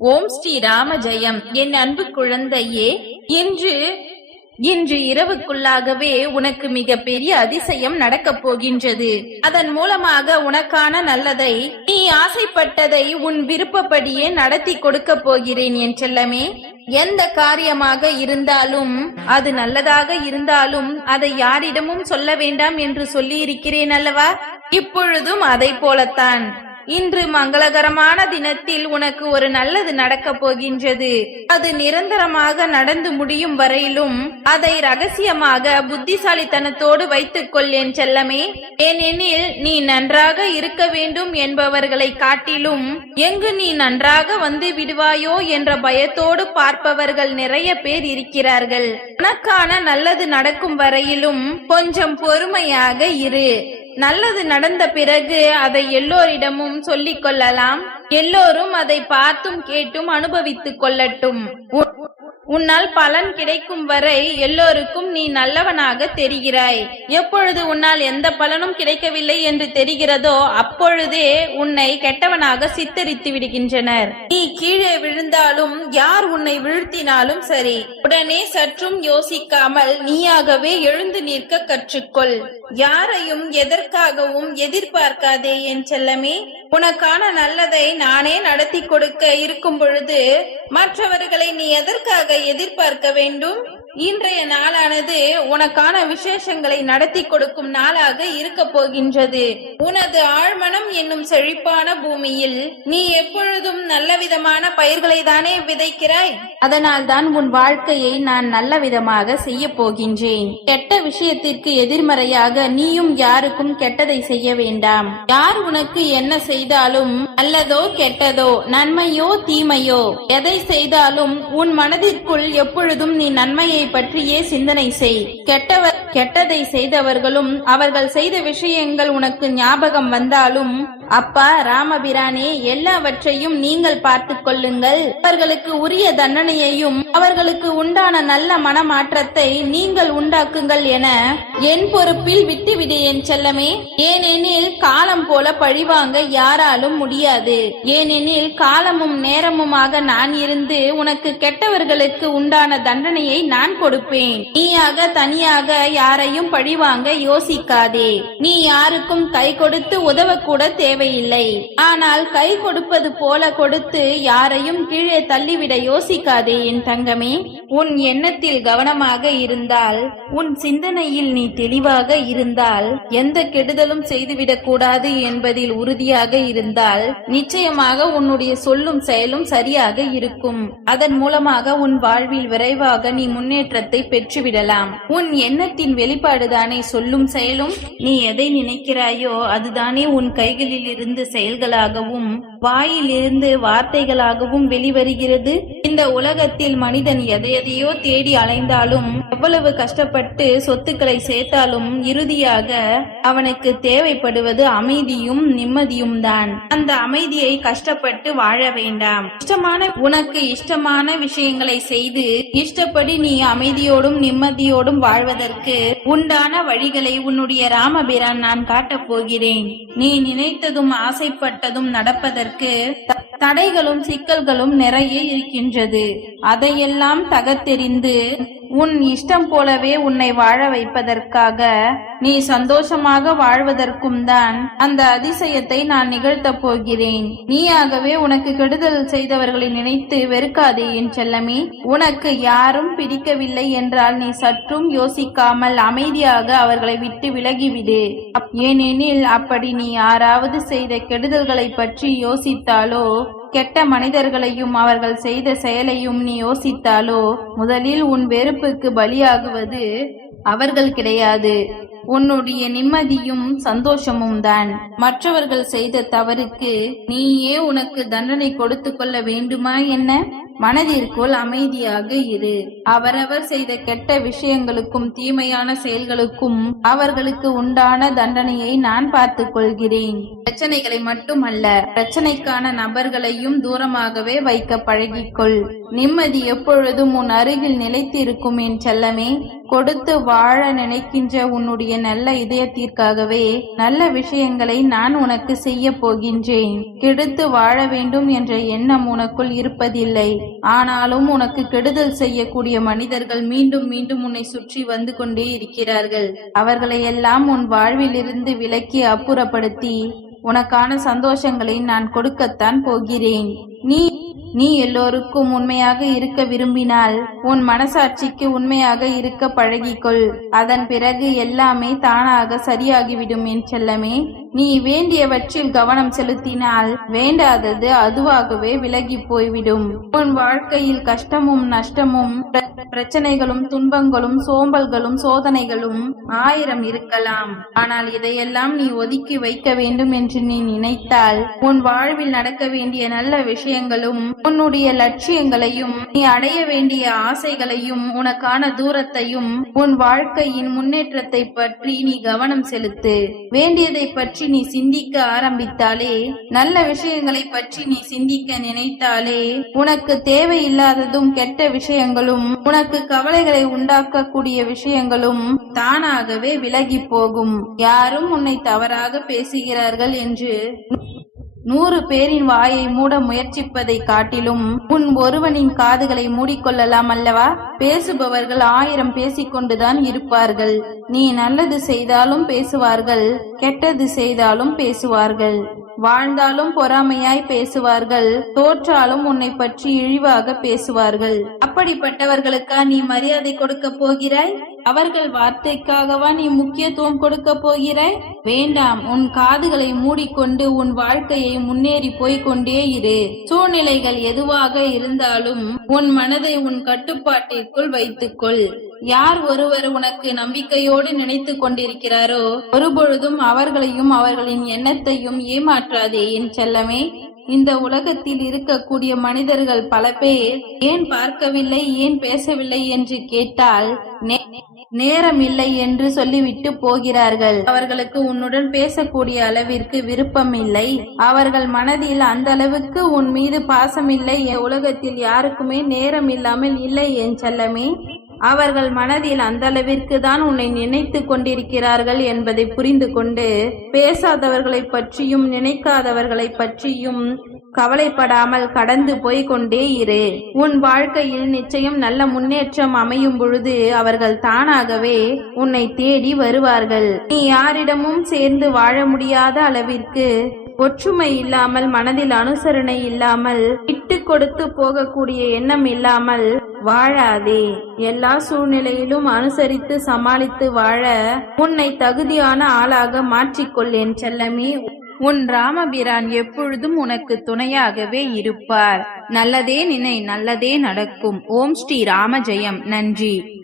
ஓம் ஸ்ரீ ராம ஜெயம். என் அன்பு குழந்தையே இன்று இன்று இரவுக்குள்ளாகவே உனக்கு மிக பெரிய அதிசயம் நடக்கப் போகின்றது. அதன் மூலமாக உனக்கான நல்லதை நீ ஆசைப்பட்டதை உன் விருப்பப்படியே நடத்தி கொடுக்க போகிறேன் என் செல்லமே. எந்த காரியமாக இருந்தாலும் அது நல்லதாக இருந்தாலும் அதை யாரிடமும் சொல்ல வேண்டாம் என்று சொல்லி இருக்கிறேன் அல்லவா? இப்பொழுதும் அதை போலத்தான். இன்று மங்களகரமான தினத்தில் உனக்கு ஒரு நல்லது நடக்கப் போகின்றது. அது நிரந்தரமாக நடந்து முடியும் வரையிலும் அதை ரகசியமாக புத்திசாலித்தனத்தோடு வைத்துக் என் செல்லமே. ஏனெனில் நீ நன்றாக இருக்க வேண்டும் என்பவர்களை காட்டிலும் எங்கு நீ நன்றாக வந்து விடுவாயோ என்ற பயத்தோடு பார்ப்பவர்கள் நிறைய பேர் இருக்கிறார்கள். உனக்கான நல்லது நடக்கும் வரையிலும் கொஞ்சம் பொறுமையாக இரு. நல்லது நடந்த பிறகு அதை எல்லோரிடமும் சொல்லிக் கொள்ளலாம். எல்லோரும் அதை பார்த்தும் கேட்டும் அனுபவித்துக் கொள்ளட்டும். உ- உன்னால் பலன் கிடைக்கும் வரை எல்லோருக்கும் நீ நல்லவனாக தெரிகிறாய். எப்பொழுது உன்னால் எந்த பலனும் கிடைக்கவில்லை என்று தெரிகிறதோ அப்பொழுதே உன்னை கெட்டவனாக சித்தரித்து விடுகின்றனர். நீ கீழே விழுந்தாலும் யார் உன்னை வீழ்த்தினாலும் சரி உடனே சற்றும் யோசிக்காமல் நீயாகவே எழுந்து நிற்க கற்றுக்கொள். யாரையும் எதற்காகவும் எதிர்பார்க்காதே என் செல்லமே. உனக்கான நல்லதை நானே நடத்தி கொடுக்க இருக்கும் பொழுது மற்றவர்களை நீ எதற்காக எதிர்பார்க்க வேண்டும்? இன்றைய நாளானது உனக்கான விசேஷங்களை நடத்தி கொடுக்கும் நாளாக இருக்க போகின்றது. உனது ஆழ்மனம் என்னும் செழிப்பான பூமியில் நீ எப்பொழுதும் நல்ல விதமான பயிர்களை தானே விதைக்கிறாய்? அதனால் தான் உன் வாழ்க்கையை நான் நல்ல விதமாக செய்ய போகின்றேன். கெட்ட விஷயத்திற்கு எதிர்மறையாக நீயும் யாருக்கும் கெட்டதை செய்ய வேண்டாம். யார் உனக்கு என்ன செய்தாலும் நல்லதோ கெட்டதோ நன்மையோ தீமையோ எதை செய்தாலும் உன் மனதிற்குள் எப்பொழுதும் நீ நன்மையை பற்றியே சிந்தனை செய். கெட்டவர் கெட்டதை செய்தவர்களும் அவர்கள் செய்த விஷயங்கள் உனக்கு ஞாபகம் வந்தாலும் அப்பா ராமபிரானே எல்லாவற்றையும் நீங்கள் பார்த்துக் கொள்ளுங்கள். அவர்களுக்கு உரிய தண்டனையையும் அவர்களுக்கு உண்டான நல்ல மனமாற்றத்தை நீங்கள் உண்டாக்குங்கள் என என் பொறுப்பில் விட்டுவிடு என் செல்லமே. ஏனெனில் காலம் போல பழிவாங்க யாராலும் முடியாது. ஏனெனில் காலமும் நேரமுமாக நான் இருந்து உனக்கு கெட்டவர்களுக்கு உண்டான தண்டனையை நான் கொடுப்பேன். நீயாக தனியாக யாரையும் பழிவாங்க யோசிக்காதே. நீ யாருக்கும் கை கொடுத்து உதவக்கூட தேவையில்லை. ஆனால் கை கொடுப்பது போல கொடுத்து யாரையும் கீழே தள்ளிவிட யோசிக்காதே என் தங்கமே. உன் எண்ணத்தில் கவனமாக இருந்தால் உன் சிந்தனையில் நீ தெளிவாக இருந்தால் எந்த கெடுதலும் செய்துவிடக் கூடாது என்பதில் உறுதியாக இருந்தால் நிச்சயமாக உன்னுடைய சொல்லும் செயலும் சரியாக இருக்கும். அதன் மூலமாக உன் வாழ்வில் விரைவாக நீ முன்னேற்றத்தை பெற்றுவிடலாம். உன் எண்ணத்தின் வெளிப்பாடுதானே சொல்லும் செயலும்? நீ எதை நினைக்கிறாயோ அதுதானே உன் கைகளில் இருந்து செயல்களாகவும் வாயிலிருந்து வார்த்தைகளாகவும் வெளிவருகிறது. இந்த உலகத்தில் மனிதன் எதையதையோ தேடி அலைந்தாலும் எவ்வளவு கஷ்டப்பட்டு சொத்துக்களை சேர்த்தாலும் இறுதியாக அவனுக்கு தேவைப்படுவது அமைதியும் நிம்மதியும் தான். அந்த அமைதியை கஷ்டப்பட்டு வாழ வேண்டாம். இஷ்டமான உனக்கு இஷ்டமான விஷயங்களை செய்து இஷ்டப்படி நீ அமைதியோடும் நிம்மதியோடும் வாழ்வதற்கு உண்டான வழிகளை உன்னுடைய ராமபிரான் நான் காட்டப் போகிறேன். நீ நினைத்ததும் ஆசைப்பட்டதும் நடப்பதற்கு த- தடைகளும் சிக்கல்களும் நிறைய இருக்கின்றது. அதையெல்லாம் தகத்தெறிந்து உன் இஷ்டம் போலவே உன்னை வாழ வைப்பதற்காக நீ சந்தோஷமாக வாழ்வதற்கும் தான் அந்த அதிசயத்தை நான் நிகழ்த்தப் போகிறேன். நீயாகவே உனக்கு கெடுதல் செய்தவர்களை நினைத்து வெறுக்காதே என் செல்லமே. உனக்கு யாரும் பிடிக்கவில்லை என்றால் நீ சற்றும் யோசிக்காமல் அமைதியாக அவர்களை விட்டு விலகிவிடு. ஏனெனில் அப்படி நீ யாராவது செய்த கெடுதல்களை பற்றி யோசித்தாலோ கெட்ட மனிதர்களையும் அவர்கள் செய்த செயலையும் நீ யோசித்தாலோ முதலில் உன் வெறுப்புக்கு பலியாகுவது அவர்கள் கிடையாது. உன்னுடைய நிம்மதியும் சந்தோஷமும் தான். மற்றவர்கள் செய்த தவறுக்கு நீயே உனக்கு தண்டனை கொடுத்து கொள்ள வேண்டுமா என்ன? மனதிற்குள் அமைதியாக இரு. அவரவர் செய்த கெட்ட விஷயங்களுக்கும் தீமையான செயல்களுக்கும் அவர்களுக்கு உண்டான தண்டனையை நான் பார்த்துக் கொள்கிறேன். பிரச்சனைகளை மட்டுமல்ல பிரச்சனைக்கான நபர்களையும் தூரமாகவே வைக்க பழகிக்கொள் நிம்மதி எப்பொழுதும் உன் அருகில் நிலைத்து இருக்கும் என் செல்லமே கொடுத்து வாழ நினைக்கின்ற உன்னுடைய நல்ல இதயத்திற்காகவே நல்ல விஷயங்களை நான் உனக்கு செய்ய போகின்றேன். கெடுத்து வாழ வேண்டும் என்ற எண்ணம் உனக்குள் இருப்பதில்லை. ஆனாலும் உனக்கு கெடுதல் செய்யக்கூடிய மனிதர்கள் மீண்டும் மீண்டும் உன்னை சுற்றி வந்து கொண்டே இருக்கிறார்கள். அவர்களை எல்லாம் உன் வாழ்விலிருந்து விலக்கி அப்புறப்படுத்தி உனக்கான சந்தோஷங்களை நான் கொடுக்கத்தான் போகிறேன். நீ நீ எல்லோருக்கும் உண்மையாக இருக்க விரும்பினால் உன் மனசாட்சிக்கு உண்மையாக இருக்க பழகிக்கொள். அதன் பிறகு எல்லாமே தானாக சரியாகிவிடும் என் செல்லமே. நீ வேண்டியவற்றில் கவனம் செலுத்தினால் வேண்டாதது அதுவாகவே விலகி போய்விடும். உன் வாழ்க்கையில் கஷ்டமும் நஷ்டமும் பிர- பிரச்சனைகளும் துன்பங்களும் சோம்பல்களும் சோதனைகளும் ஆயிரம் இருக்கலாம். ஆனால் இதையெல்லாம் நீ ஒதுக்கி வைக்க வேண்டும் என்று நீ நினைத்தால் உன் வாழ்வில் நடக்க வேண்டிய நல்ல விஷயங்களும் உன்னுடைய லட்சியங்களையும் நீ அடைய வேண்டிய ஆசைகளையும் உனக்கான தூரத்தையும் உன் வாழ்க்கையின் முன்னேற்றத்தை பற்றி நீ கவனம் செலுத்து. வேண்டியதை பற்றி நீ சிந்திக்க ஆரம்பித்தாலே நல்ல விஷயங்களை பற்றி நீ சிந்திக்க நினைத்தாலே உனக்கு தேவையில்லாததும் கெட்ட விஷயங்களும் உனக்கு உனக்கு கவலைகளை உண்டாக்கக்கூடிய விஷயங்களும் தானாகவே விலகி போகும். யாரும் உன்னை தவறாக பேசுகிறார்கள் என்று நூறு பேரின் வாயை மூட முயற்சிப்பதை காட்டிலும் உன் ஒருவனின் காதுகளை மூடிக்கொள்ளலாம் அல்லவா? பேசுபவர்கள் ஆயிரம் பேசிக்கொண்டுதான் இருப்பார்கள். நீ நல்லது செய்தாலும் பேசுவார்கள் கெட்டது செய்தாலும் பேசுவார்கள். வாழ்ந்தாலும் பொறாமையாய் பேசுவார்கள். தோற்றாலும் உன்னை பற்றி இழிவாக பேசுவார்கள். அப்படிப்பட்டவர்களுக்கா நீ மரியாதை கொடுக்க போகிறாய்? அவர்கள் வார்த்தைக்காகவா நீ முக்கியத்துவம் கொடுக்க போகிறாய் வேண்டாம் உன் காதுகளை மூடிக்கொண்டு உன் வாழ்க்கையை முன்னேறி போய்கொண்டே இரு. சூழ்நிலைகள் எதுவாக இருந்தாலும் உன் மனதை உன் கட்டுப்பாட்டிற்குள் வைத்துக்கொள். யார் ஒருவர் உனக்கு நம்பிக்கையோடு நினைத்து கொண்டிருக்கிறாரோ ஒருபொழுதும் அவர்களையும் அவர்களின் எண்ணத்தையும் ஏமாற்றாதே என் செல்லமே. இந்த உலகத்தில் இருக்கக்கூடிய மனிதர்கள் பல பேர் ஏன் பார்க்கவில்லை? ஏன் பேசவில்லை? என்று கேட்டால் நே- நேரம் இல்லை என்று சொல்லிவிட்டு போகிறார்கள். அவர்களுக்கு உன்னுடன் பேசக்கூடிய அளவிற்கு விருப்பம் இல்லை அவர்கள் மனதில் அந்த அளவுக்கு உன் மீது பாசம் இல்லை உலகத்தில் யாருக்குமே நேரம் இல்லாமல் இல்லை என் செல்லமே. அவர்கள் மனதில் அந்த அளவிற்கு தான் உன்னை நினைத்து கொண்டிருக்கிறார்கள் என்பதை புரிந்து கொண்டு பேசாதவர்களை பற்றியும் நினைக்காதவர்களை பற்றியும் கவலைப்படாமல் கடந்து போய் கொண்டே இரு. உன் வாழ்க்கையில் நிச்சயம் நல்ல முன்னேற்றம் அமையும் பொழுது அவர்கள் தானாகவே உன்னை தேடி வருவார்கள். நீ யாரிடமும் சேர்ந்து வாழ முடியாத அளவிற்கு ஒற்றுமை இல்லாமல் மனதில் அனுசரணை இல்லாமல் விட்டு கொடுத்து போகக்கூடிய எண்ணம் இல்லாமல் வாழாதே. எல்லா சூழ்நிலையிலும் அனுசரித்து சமாளித்து வாழ உன்னை தகுதியான ஆளாக மாற்றிக்கொள்ளேன் செல்லமே. உன் ராமபிரான் எப்பொழுதும் உனக்கு துணையாகவே இருப்பார். நல்லதே நினை நல்லதே நடக்கும். ஓம் ஸ்ரீ ராம ஜெயம். நன்றி.